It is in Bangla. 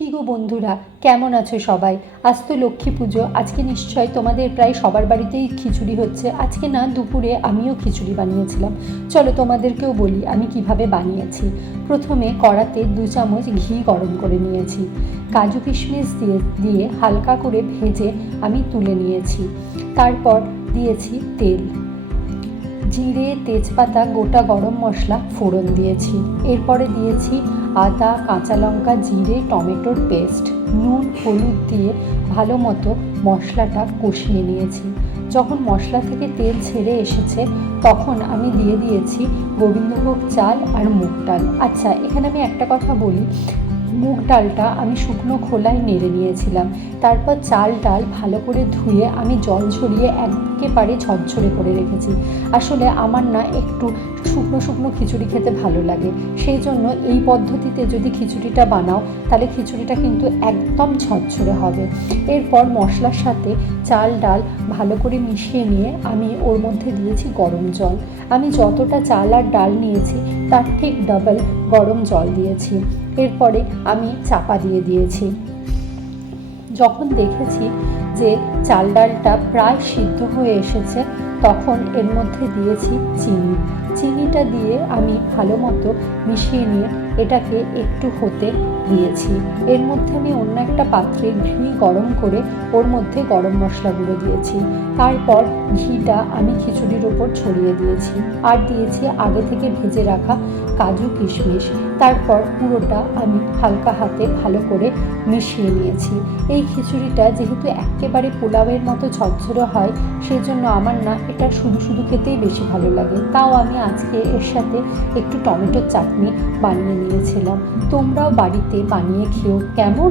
কি গো বন্ধুরা, কেমন আছো সবাই? আজ তো লক্ষ্মী পুজো। আজকে নিশ্চয় তোমাদের প্রায় সবার বাড়িতেই খিচুড়ি হচ্ছে। আজকে না দুপুরে আমিও খিচুড়ি বানিয়েছিলাম। চলো তোমাদেরকেও বলি আমি কিভাবে বানিয়েছি। প্রথমে কড়াতে 2 চামচ ঘি গরম করে নিয়েছি। কাজু কিশমিশ দিয়ে হালকা করে ভেজে আমি তুলে নিয়েছি। তারপর দিয়েছি তেল, জিরে, তেজপাতা, গোটা গরম মশলা ফোড়ন দিয়েছি। এরপরে দিয়েছি আদা, কাঁচা লঙ্কা, জিরে, টমেটোর পেস্ট, নুন, হলুদ দিয়ে ভালো মতো মশলাটা কষিয়ে নিয়েছি। যখন মশলা থেকে তেল ছেড়ে এসেছে তখন আমি দিয়ে দিয়েছি গোবিন্দভোগ চাল আর মুগ ডাল। আচ্ছা, এখানে আমি একটা কথা বলি, মুগ ডালটা আমি শুকনো খোলায় নেড়ে নিয়েছিলাম। তারপর চাল ডাল ভালো করে ধুয়ে আমি জল ঝরিয়ে একেবারে ঝরঝরে করে রেখেছি। আসলে আমার না একটু শুকনো শুকনো খিচুড়ি খেতে ভালো লাগে, সেই জন্য এই পদ্ধতিতে যদি খিচুড়িটা বানাও তাহলে খিচুড়িটা কিন্তু একদম ঝরঝরে হবে। এরপর মশলার সাথে চাল ডাল ভালো করে মিশিয়ে নিয়ে আমি ওর মধ্যে দিয়েছি গরম জল। আমি যতটা চাল আর ডাল নিয়েছি তার ঠিক ডাবল গরম জল দিয়েছি। এরপরে আমি চাপা দিয়ে দিয়েছি। যখন দেখেছি যে চাল ডালটা প্রায় সিদ্ধ হয়ে এসেছে তখন এর মধ্যে দিয়েছি চিনিটা দিয়ে আমি ভালো মতো মিশিয়ে নিয়ে এটাকে একটু হতে দিয়েছি। এর মধ্যে আমি অন্য একটা পাত্রে ঘি গরম করে ওর মধ্যে গরম মশলা গুঁড়ো দিয়েছি। তারপর ঘিটা আমি খিচুড়ির ওপর ছড়িয়ে দিয়েছি আর দিয়েছি আগে থেকে ভেজে রাখা কাজু কিশমিশ। তারপর পুরোটা আমি হালকা হাতে ভালো করে মিশিয়ে নিয়েছি। এই খিচুড়িটা যেহেতু একেবারে পোলাওয়ের মতো ঝরঝরে হয় সেই জন্য আমার না এটা শুধু শুধু খেতেই বেশি ভালো লাগে। তাও আমি আজকে এর সাথে একটু টমেটোর চাটনি বানিয়ে নিয়েছিলাম। তোমরাও বাড়িতে বানিয়ে খেও কেমন।